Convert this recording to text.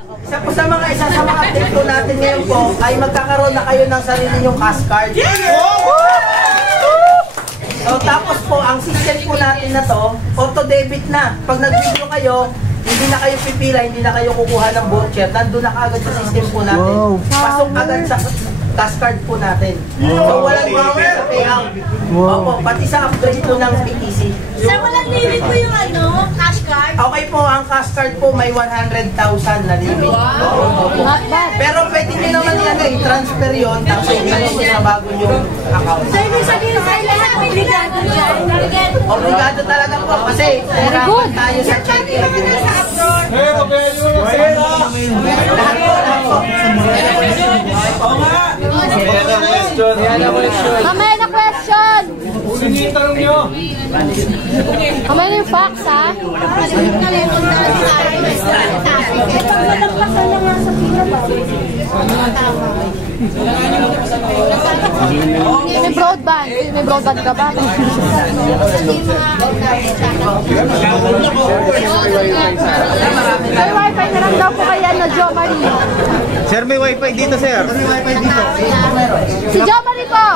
Isa sa mga update po natin ngayon po ay magkakaroon na kayo ng sarili nyong cash card. So tapos po, ang system po natin na to, auto-debit na. Pag nag-video kayo, hindi na kayo pipila, hindi na kayo kukuha ng voucher. Nandun na kaagad sa system po natin. Pasok agad sa cash card po natin. So walang bawal sa payout. Opo, pati sa upgrade po ng PTC. Sir, walang limit po yung cash card? Okay po, ang cash card po may 100,000 na limit. Pero pwede nyo naman yan i-transfer yun, tapos i-manage nyo sa bago yung account. So, ibig sabihin sa lahat, obligado dyan? Obligado talaga po kasi nahirapan tayo sa check-in. Lahat po. Mamaya na question! Mamaya na yung fax, ha? May broadband. May broadband ka ba? May wifi na lang daw po kaya na Jo Marie. Sir, may wifi dito, sir. Si Jo Marie po!